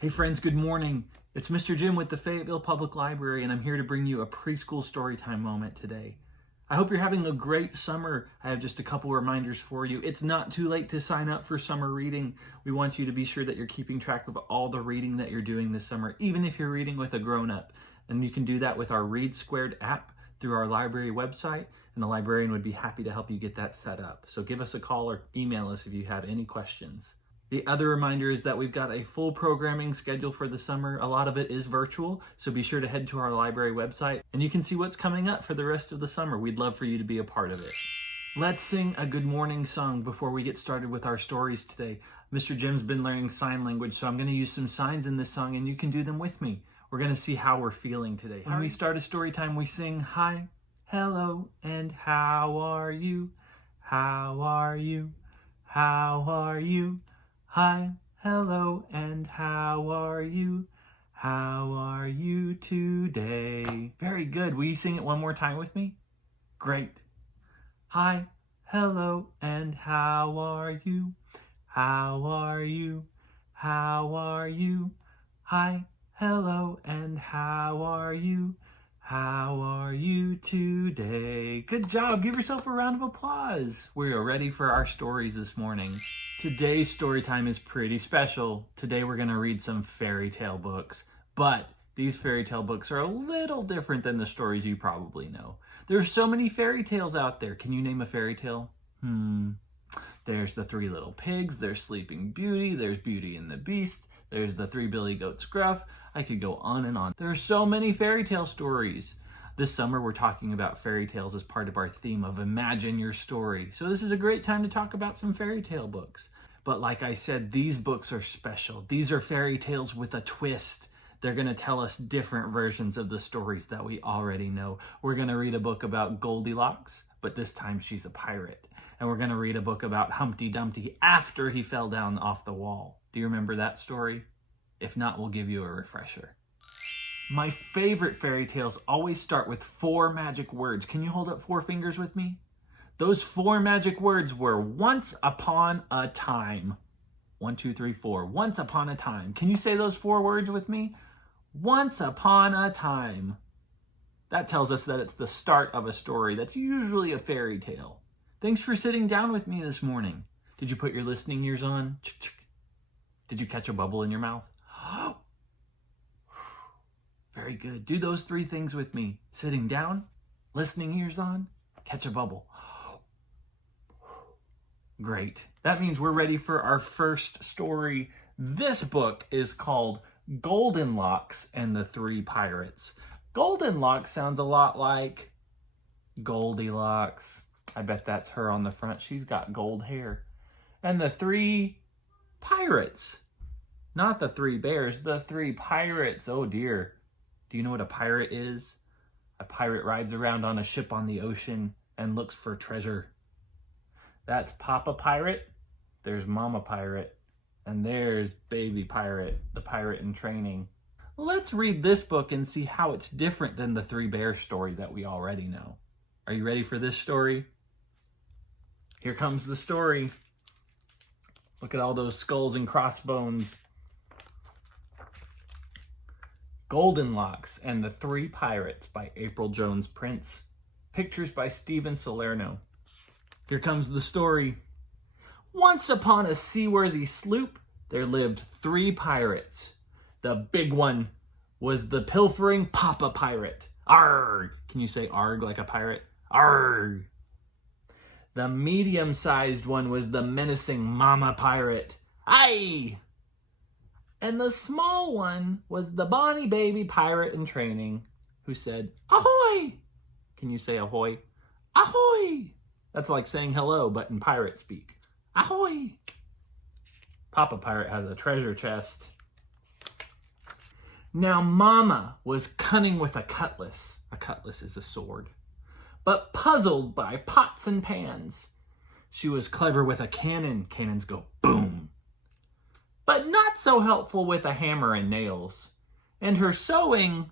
Hey friends, good morning. It's Mr. Jim with the Fayetteville Public Library, and I'm here to bring you a preschool storytime moment today. I hope you're having a great summer. I have just a couple reminders for you. It's not too late to sign up for summer reading. We want you to be sure that you're keeping track of all the reading that you're doing this summer, even if you're reading with a grown-up. And you can do that with our Read Squared app through our library website, and the librarian would be happy to help you get that set up. So give us a call or email us if you have any questions. The other reminder is that we've got a full programming schedule for the summer. A lot of it is virtual, so be sure to head to our library website and you can see what's coming up for the rest of the summer. We'd love for you to be a part of it. Let's sing a good morning song before we get started with our stories today. Mr. Jim's been learning sign language, so I'm going to use some signs in this song and you can do them with me. We're going to see how we're feeling today. When we start a story time, we sing hi, hello, and how are you? How are you? How are you? Hi, hello, and how are you? How are you today? Very good. Will you sing it one more time with me? Great. Hi, hello, and how are you? How are you? How are you? Hi, hello, and how are you? How are you today? Good job. Give yourself a round of applause. We are ready for our stories this morning. Today's story time is pretty special. Today we're going to read some fairy tale books, but these fairy tale books are a little different than the stories you probably know. There's so many fairy tales out there. Can you name a fairy tale? There's the Three Little Pigs, there's Sleeping Beauty, there's Beauty and the Beast, there's the Three Billy Goats Gruff. I could go on and on. There are so many fairy tale stories. This summer, we're talking about fairy tales as part of our theme of Imagine Your Story. So this is a great time to talk about some fairy tale books. But like I said, these books are special. These are fairy tales with a twist. They're going to tell us different versions of the stories that we already know. We're going to read a book about Goldilocks, but this time she's a pirate. And we're going to read a book about Humpty Dumpty after he fell down off the wall. Do you remember that story? If not, we'll give you a refresher. My favorite fairy tales always start with 4 magic words. Can you hold up 4 fingers with me? Those 4 magic words were once upon a time. 1, 2, 3, 4. Once upon a time. Can you say those 4 words with me? Once upon a time. That tells us that it's the start of a story that's usually a fairy tale. Thanks for sitting down with me this morning. Did you put your listening ears on? Did you catch a bubble in your mouth? Very good. Do those 3 things with me. Sitting down, listening ears on, catch a bubble. Great. That means we're ready for our first story. This book is called Goldilocks and the 3 Pirates. Goldilocks sounds a lot like Goldilocks. I bet that's her on the front. She's got gold hair. And the 3 pirates. Not the 3 bears, the 3 pirates. Oh dear. Do you know what a pirate is? A pirate rides around on a ship on the ocean and looks for treasure. That's Papa Pirate, there's Mama Pirate, and there's Baby Pirate, the pirate in training. Let's read this book and see how it's different than the 3 bears story that we already know. Are you ready for this story? Here comes the story. Look at all those skulls and crossbones. Goldilocks and the 3 Pirates by April Jones Prince. Pictures by Stephen Salerno. Here comes the story. Once upon a seaworthy sloop, there lived 3 pirates. The big one was the pilfering Papa Pirate. Arrgh! Can you say arrgh like a pirate? Arrgh! The medium-sized one was the menacing Mama Pirate. Aye! And the small one was the bonny baby pirate in training who said, ahoy! Can you say ahoy? Ahoy! That's like saying hello, but in pirate speak. Ahoy! Papa Pirate has a treasure chest. Now Mama was cunning with a cutlass. A cutlass is a sword. But puzzled by pots and pans. She was clever with a cannon. Cannons go boom. But not so helpful with a hammer and nails. And her sewing,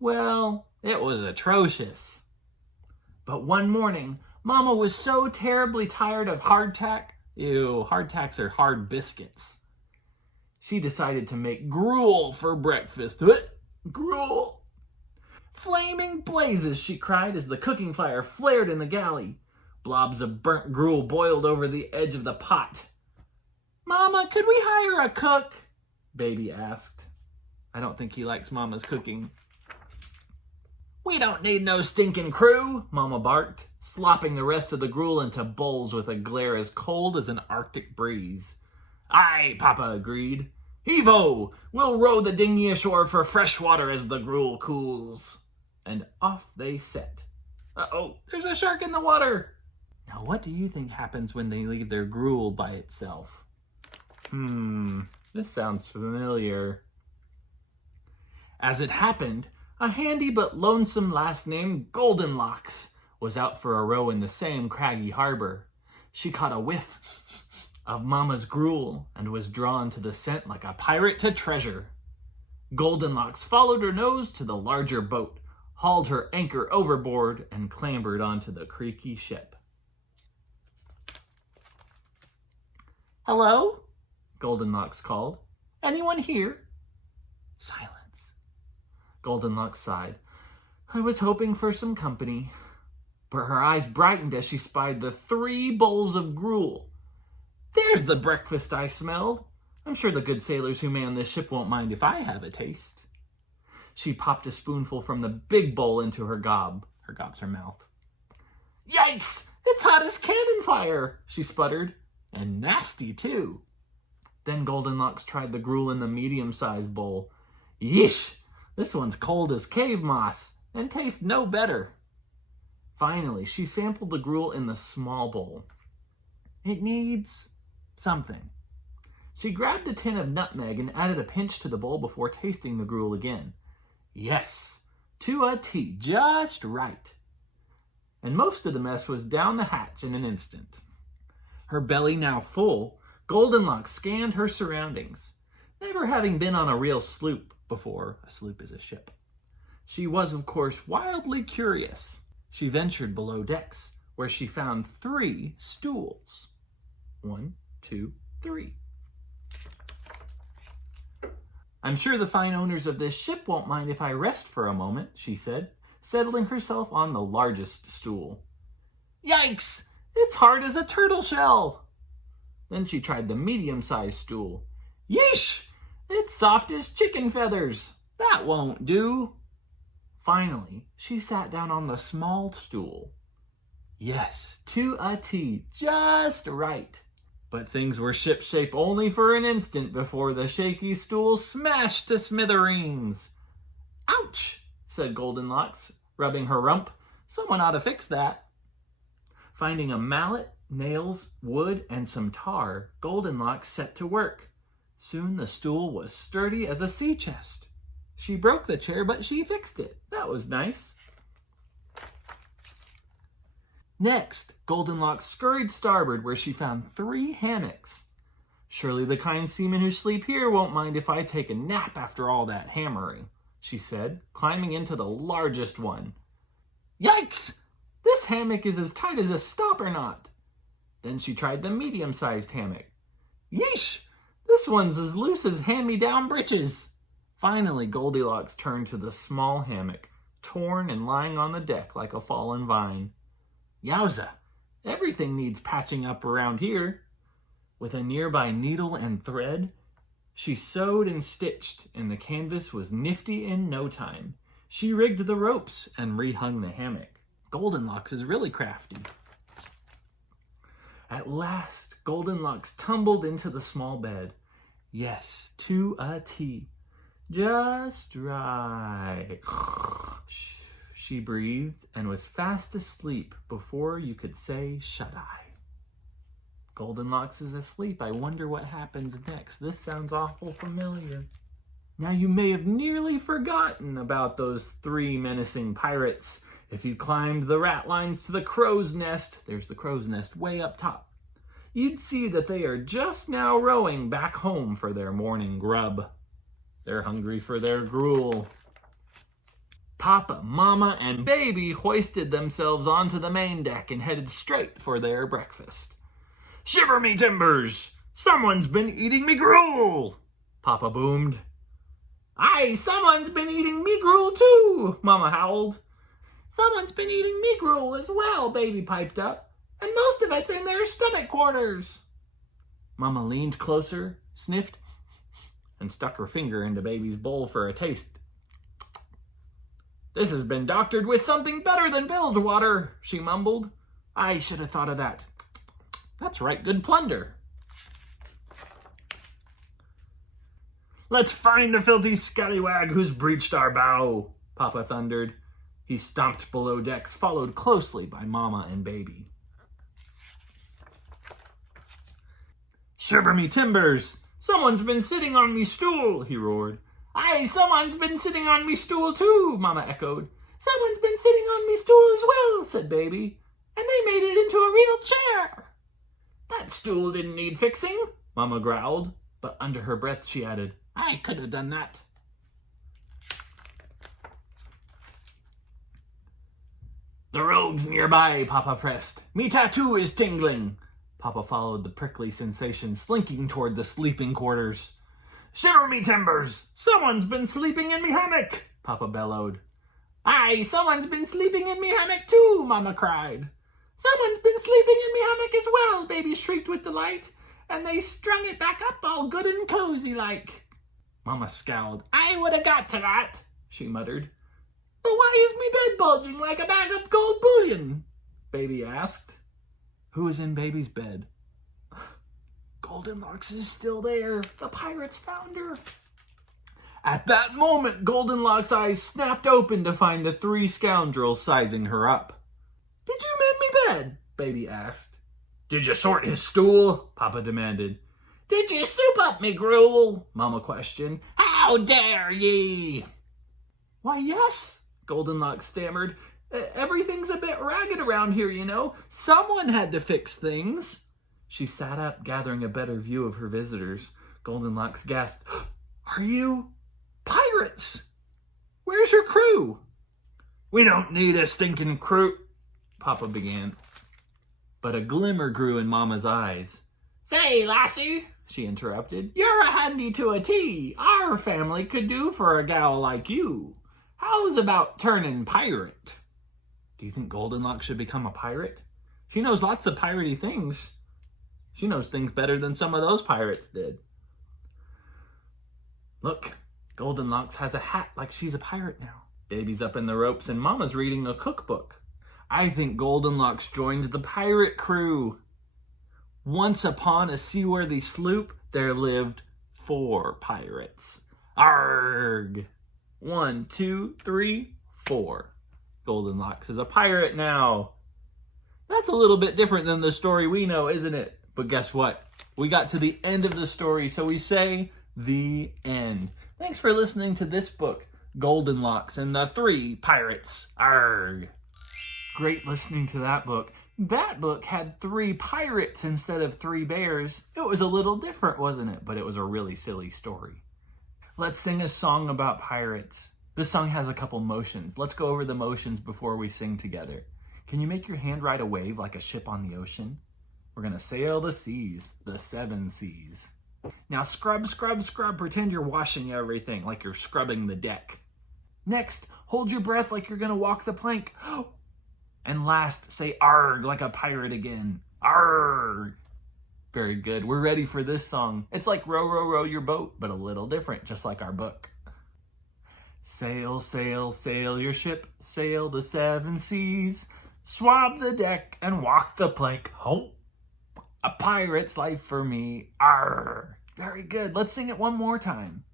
well, it was atrocious. But one morning, Mama was so terribly tired of hardtack. Ew, hardtacks are hard biscuits. She decided to make gruel for breakfast. Gruel! Flaming blazes, she cried as the cooking fire flared in the galley. Blobs of burnt gruel boiled over the edge of the pot. Mama, could we hire a cook? Baby asked. I don't think he likes Mama's cooking. We don't need no stinking crew, Mama barked, slopping the rest of the gruel into bowls with a glare as cold as an Arctic breeze. Aye, Papa agreed. Heave-ho! We'll row the dinghy ashore for fresh water as the gruel cools. And off they set. Uh-oh, there's a shark in the water! Now what do you think happens when they leave their gruel by itself? This sounds familiar. As it happened, a handy but lonesome lass named Goldilocks was out for a row in the same craggy harbor. She caught a whiff of Mama's gruel and was drawn to the scent like a pirate to treasure. Goldilocks followed her nose to the larger boat, hauled her anchor overboard, and clambered onto the creaky ship. Hello? Goldilocks called. Anyone here? Silence. Goldilocks sighed. I was hoping for some company. But her eyes brightened as she spied the 3 bowls of gruel. There's the breakfast I smelled. I'm sure the good sailors who man this ship won't mind if I have a taste. She popped a spoonful from the big bowl into her gob. Her gob's her mouth. Yikes! It's hot as cannon fire, she sputtered. And nasty, too. Then Goldilocks tried the gruel in the medium-sized bowl. Yeesh! This one's cold as cave moss and tastes no better. Finally, she sampled the gruel in the small bowl. It needs something. She grabbed a tin of nutmeg and added a pinch to the bowl before tasting the gruel again. Yes, to a T, just right. And most of the mess was down the hatch in an instant. Her belly now full, Goldilocks scanned her surroundings, never having been on a real sloop before. A sloop is a ship. She was, of course, wildly curious. She ventured below decks, where she found 3 stools. 1, 2, 3. I'm sure the fine owners of this ship won't mind if I rest for a moment, she said, settling herself on the largest stool. Yikes! It's hard as a turtle shell! Then she tried the medium-sized stool. Yeesh! It's soft as chicken feathers. That won't do. Finally, she sat down on the small stool. Yes, to a T, just right. But things were shipshape only for an instant before the shaky stool smashed to smithereens. Ouch, said Goldilocks, rubbing her rump. Someone ought to fix that. Finding a mallet, nails, wood, and some tar, Goldilocks set to work. Soon the stool was sturdy as a sea chest. She broke the chair, but she fixed it. That was nice. Next, Goldilocks scurried starboard where she found 3 hammocks. Surely the kind seamen who sleep here won't mind if I take a nap after all that hammering, she said, climbing into the largest one. Yikes! This hammock is as tight as a stopper knot. Then she tried the medium-sized hammock. Yeesh! This one's as loose as hand-me-down breeches. Finally, Goldilocks turned to the small hammock, torn and lying on the deck like a fallen vine. Yowza! Everything needs patching up around here. With a nearby needle and thread, she sewed and stitched, and the canvas was nifty in no time. She rigged the ropes and rehung the hammock. Goldilocks is really crafty. At last, Goldilocks tumbled into the small bed. Yes, to a T. Just right. She breathed and was fast asleep before you could say shut-eye. Goldilocks is asleep. I wonder what happens next. This sounds awful familiar. Now you may have nearly forgotten about those 3 menacing pirates. If you climbed the ratlines to the crow's nest, there's the crow's nest way up top, you'd see that they are just now rowing back home for their morning grub. They're hungry for their gruel. Papa, Mama, and Baby hoisted themselves onto the main deck and headed straight for their breakfast. Shiver me timbers! Someone's been eating me gruel! Papa boomed. Aye, someone's been eating me gruel too, Mama howled. Someone's been eating me gruel as well, Baby piped up, and most of it's in their stomach quarters. Mama leaned closer, sniffed, and stuck her finger into Baby's bowl for a taste. This has been doctored with something better than bilge water, she mumbled. I should have thought of that. That's right good plunder. Let's find the filthy scallywag who's breached our bow, Papa thundered. He stomped below decks, followed closely by Mama and Baby. Shiver me timbers! Someone's been sitting on me stool, he roared. Aye, someone's been sitting on me stool too, Mama echoed. Someone's been sitting on me stool as well, said Baby, and they made it into a real chair. That stool didn't need fixing, Mama growled, but under her breath she added, I could have done that. The rogue's nearby, Papa pressed. Me tattoo is tingling. Papa followed the prickly sensation, slinking toward the sleeping quarters. Shiver me timbers! Someone's been sleeping in me hammock, Papa bellowed. Aye, someone's been sleeping in me hammock too, Mama cried. Someone's been sleeping in me hammock as well, Baby shrieked with delight, and they strung it back up all good and cozy like. Mama scowled. I would have got to that, she muttered. But why is me bed bulging like a bag of gold bullion? Baby asked. Who is in Baby's bed? Goldilocks is still there. The pirates found her. At that moment, Goldilocks' eyes snapped open to find the three scoundrels sizing her up. Did you mend me bed? Baby asked. Did you sort his stool? Papa demanded. Did you soup up me gruel? Mama questioned. How dare ye? Why, yes, Goldilocks stammered. Everything's a bit ragged around here, you know. Someone had to fix things. She sat up, gathering a better view of her visitors. Goldilocks gasped, Are you pirates? Where's your crew? We don't need a stinking crew, Papa began. But a glimmer grew in Mama's eyes. Say, lassie, she interrupted, you're a handy to a T. Our family could do for a gal like you. How's about turning pirate? Do you think Goldilocks should become a pirate? She knows lots of piratey things. She knows things better than some of those pirates did. Look, Goldilocks has a hat like she's a pirate now. Baby's up in the ropes and Mama's reading a cookbook. I think Goldilocks joined the pirate crew. Once upon a seaworthy sloop, there lived 4 pirates. Arrgh! 1, 2, 3, 4. Goldilocks is a pirate now. That's a little bit different than the story we know, isn't it? But guess what? We got to the end of the story, so we say the end. Thanks for listening to this book, Goldilocks and the 3 Pirates. Arrgh! Great listening to that book. That book had 3 pirates instead of 3 bears. It was a little different, wasn't it? But it was a really silly story. Let's sing a song about pirates. This song has a couple motions. Let's go over the motions before we sing together. Can you make your hand ride a wave like a ship on the ocean? We're gonna sail the seas, the 7 seas. Now scrub, scrub, scrub. Pretend you're washing everything like you're scrubbing the deck. Next, hold your breath like you're gonna walk the plank. And last, say arrgh like a pirate again. Arrgh. Very good. We're ready for this song. It's like row, row, row your boat, but a little different, just like our book. Sail, sail, sail your ship, sail the 7 seas, swab the deck and walk the plank. Ho! A pirate's life for me. Arrgh. Very good. Let's sing it one more time.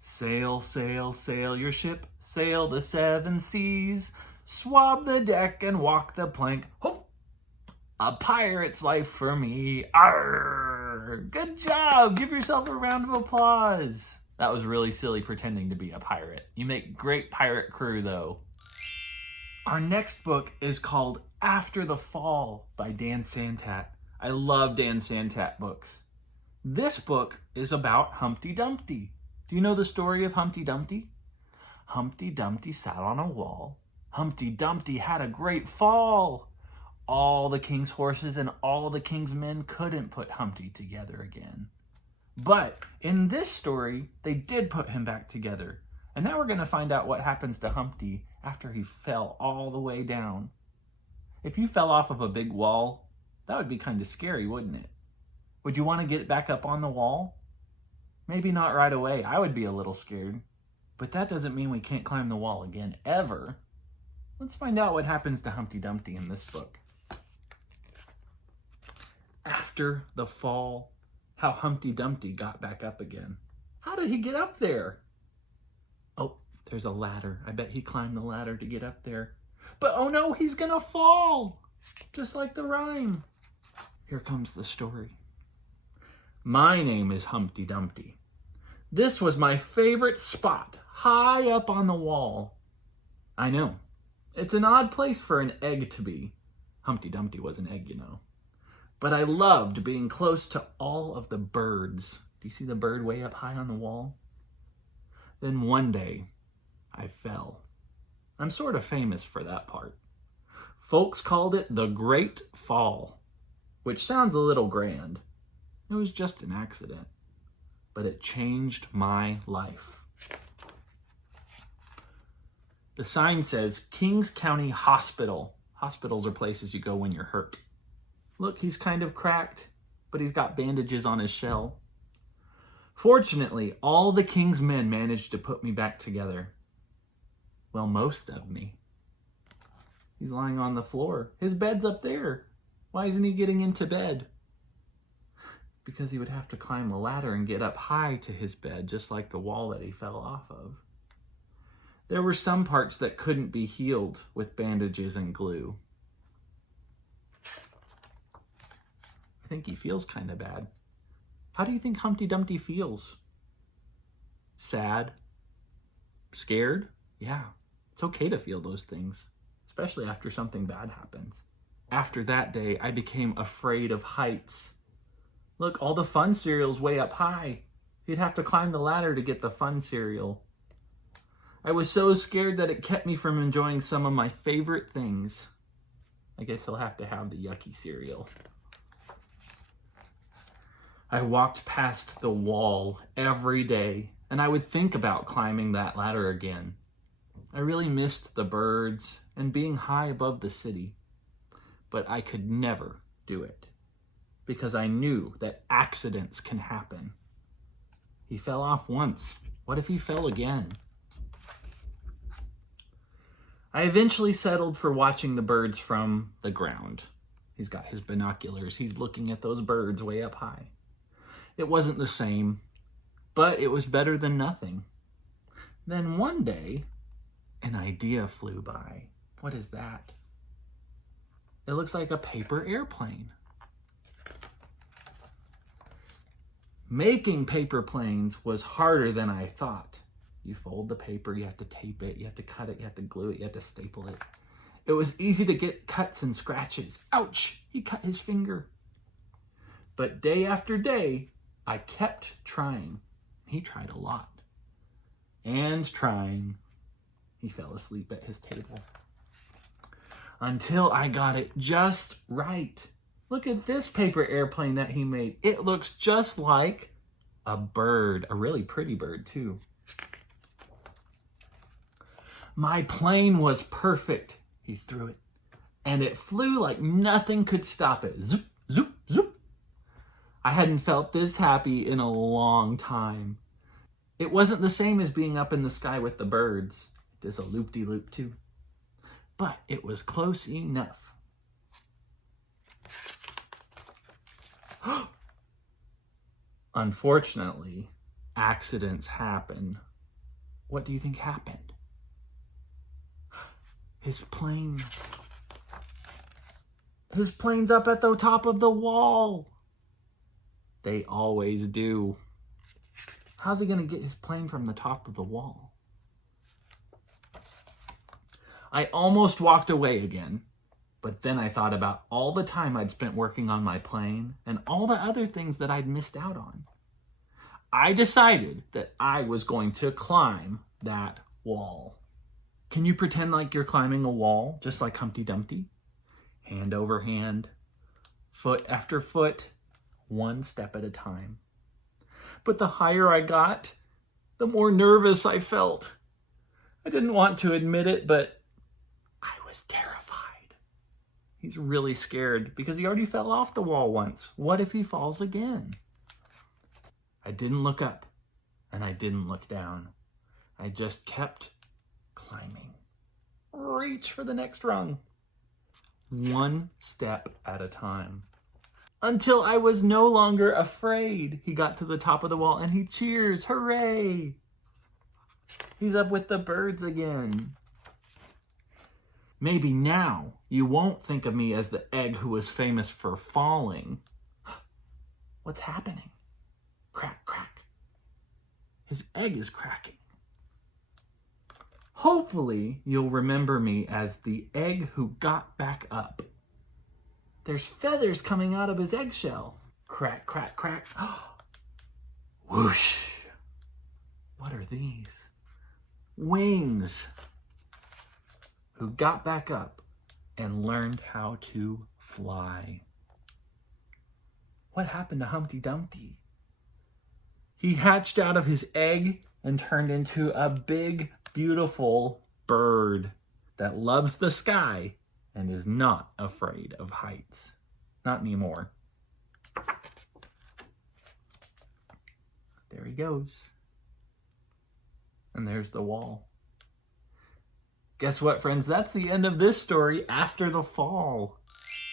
Sail, sail, sail your ship, sail the 7 seas, swab the deck and walk the plank. Ho! A pirate's life for me. Arrgh! Good job. Give yourself a round of applause. That was really silly pretending to be a pirate. You make great pirate crew, though. Our next book is called After the Fall by Dan Santat. I love Dan Santat books. This book is about Humpty Dumpty. Do you know the story of Humpty Dumpty? Humpty Dumpty sat on a wall. Humpty Dumpty had a great fall. All the king's horses and all the king's men couldn't put Humpty together again. But in this story, they did put him back together. And now we're going to find out what happens to Humpty after he fell all the way down. If you fell off of a big wall, that would be kind of scary, wouldn't it? Would you want to get back up on the wall? Maybe not right away. I would be a little scared. But that doesn't mean we can't climb the wall again, ever. Let's find out what happens to Humpty Dumpty in this book. After the fall, how Humpty Dumpty got back up again. How did he get up there? Oh, there's a ladder. I bet he climbed the ladder to get up there. But oh no, he's gonna fall! Just like the rhyme. Here comes the story. My name is Humpty Dumpty. This was my favorite spot, high up on the wall. I know, it's an odd place for an egg to be. Humpty Dumpty was an egg, you know. But I loved being close to all of the birds. Do you see the bird way up high on the wall? Then one day, I fell. I'm sort of famous for that part. Folks called it the Great Fall, which sounds a little grand. It was just an accident, but it changed my life. The sign says Kings County Hospital. Hospitals are places you go when you're hurt. Look, he's kind of cracked, but he's got bandages on his shell. Fortunately, all the king's men managed to put me back together. Well, most of me. He's lying on the floor. His bed's up there. Why isn't he getting into bed? Because he would have to climb the ladder and get up high to his bed, just like the wall that he fell off of. There were some parts that couldn't be healed with bandages and glue. I think he feels kind of bad. How do you think Humpty Dumpty feels? Sad? Scared? Yeah, it's okay to feel those things, especially after something bad happens. After that day, I became afraid of heights. Look, all the fun cereal's way up high. He'd have to climb the ladder to get the fun cereal. I was so scared that it kept me from enjoying some of my favorite things. I guess he'll have to have the yucky cereal. I walked past the wall every day, and I would think about climbing that ladder again. I really missed the birds and being high above the city, but I could never do it because I knew that accidents can happen. He fell off once. What if he fell again? I eventually settled for watching the birds from the ground. He's got his binoculars. He's looking at those birds way up high. It wasn't the same, but it was better than nothing. Then one day, an idea flew by. What is that? It looks like a paper airplane. Making paper planes was harder than I thought. You fold the paper, you have to tape it, you have to cut it, you have to glue it, you have to staple it. It was easy to get cuts and scratches. Ouch! He cut his finger. But day after day, I kept trying. He tried a lot. And trying. He fell asleep at his table. Until I got it just right. Look at this paper airplane that he made. It looks just like a bird. A really pretty bird, too. My plane was perfect. He threw it. And it flew like nothing could stop it. Zoop, zoop, zoop. I hadn't felt this happy in a long time. It wasn't the same as being up in the sky with the birds. It is a loop-de-loop too. But it was close enough. Unfortunately, accidents happen. What do you think happened? His plane's up at the top of the wall. They always do. How's he gonna get his plane from the top of the wall? I almost walked away again, but then I thought about all the time I'd spent working on my plane and all the other things that I'd missed out on. I decided that I was going to climb that wall. Can you pretend like you're climbing a wall, just like Humpty Dumpty? Hand over hand, foot after foot, one step at a time. But the higher I got, the more nervous I felt. I didn't want to admit it, but I was terrified. He's really scared because he already fell off the wall once. What if he falls again? I didn't look up and I didn't look down. I just kept climbing. Reach for the next rung. One step at a time. Until I was no longer afraid. He got to the top of the wall and he cheers. Hooray! He's up with the birds again. Maybe now you won't think of me as the egg who was famous for falling. What's happening? Crack, crack. His egg is cracking. Hopefully you'll remember me as the egg who got back up. There's feathers coming out of his eggshell. Crack, crack, crack. Whoosh. What are these? Wings. Who got back up and learned how to fly. What happened to Humpty Dumpty? He hatched out of his egg and turned into a big, beautiful bird that loves the sky and is not afraid of heights. Not anymore. There he goes. And there's the wall. Guess what, friends? That's the end of this story after the fall.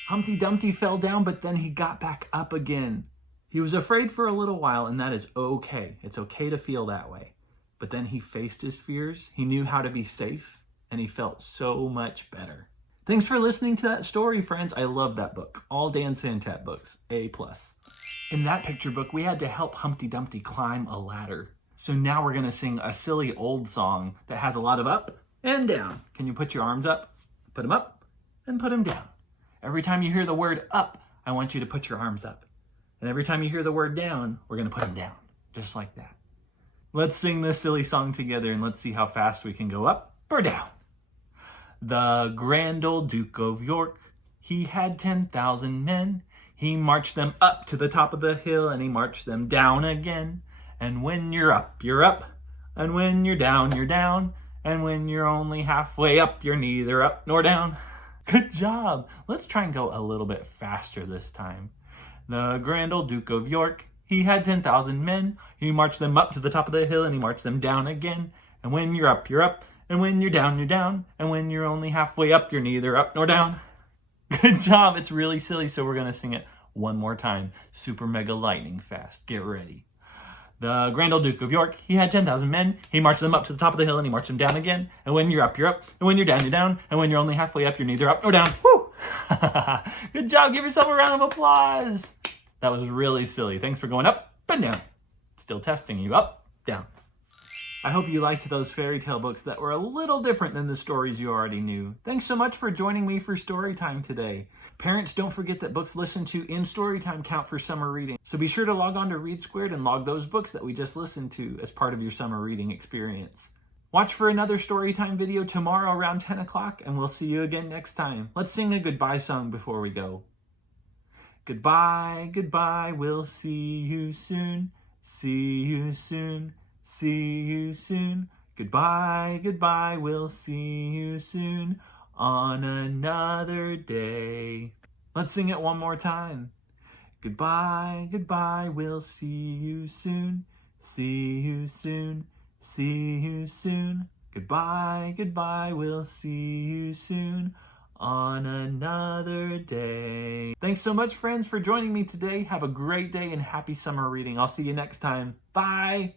Humpty Dumpty fell down, but then he got back up again. He was afraid for a little while, and that is okay. It's okay to feel that way. But then he faced his fears. He knew how to be safe, and he felt so much better. Thanks for listening to that story, friends. I love that book. All Dan Santat books, A+. In that picture book, we had to help Humpty Dumpty climb a ladder. So now we're gonna sing a silly old song that has a lot of up and down. Can you put your arms up? Put them up and put them down. Every time you hear the word up, I want you to put your arms up. And every time you hear the word down, we're gonna put them down, just like that. Let's sing this silly song together and let's see how fast we can go up or down. The grand old Duke of York, he had 10,000 men. He marched them up to the top of the hill and he marched them down again. And when you're up, you're up. And when you're down, you're down. And when you're only halfway up, you're neither up nor down. Good job. Let's try and go a little bit faster this time. The grand old Duke of York, he had 10,000 men. He marched them up to the top of the hill and he marched them down again. And when you're up, you're up. And when you're down, you're down. And when you're only halfway up, you're neither up nor down. Good job. It's really silly, so we're going to sing it one more time. Super mega lightning fast. Get ready. The grand old Duke of York, he had 10,000 men. He marched them up to the top of the hill and he marched them down again. And when you're up, you're up. And when you're down, you're down. And when you're only halfway up, you're neither up nor down. Woo! Good job. Give yourself a round of applause. That was really silly. Thanks for going up and down. Still testing you. Up, down. I hope you liked those fairy tale books that were a little different than the stories you already knew. Thanks so much for joining me for story time today. Parents, don't forget that books listened to in story time count for summer reading. So be sure to log on to Read Squared and log those books that we just listened to as part of your summer reading experience. Watch for another story time video tomorrow around 10 o'clock and we'll see you again next time. Let's sing a goodbye song before we go. Goodbye, goodbye, we'll see you soon. See you soon. See you soon. Goodbye, goodbye, we'll see you soon on another day. Let's sing it one more time. Goodbye, goodbye, we'll see you soon. See you soon. See you soon. Goodbye, goodbye, we'll see you soon on another day. Thanks so much, friends, for joining me today. Have a great day and happy summer reading. I'll see you next time. Bye.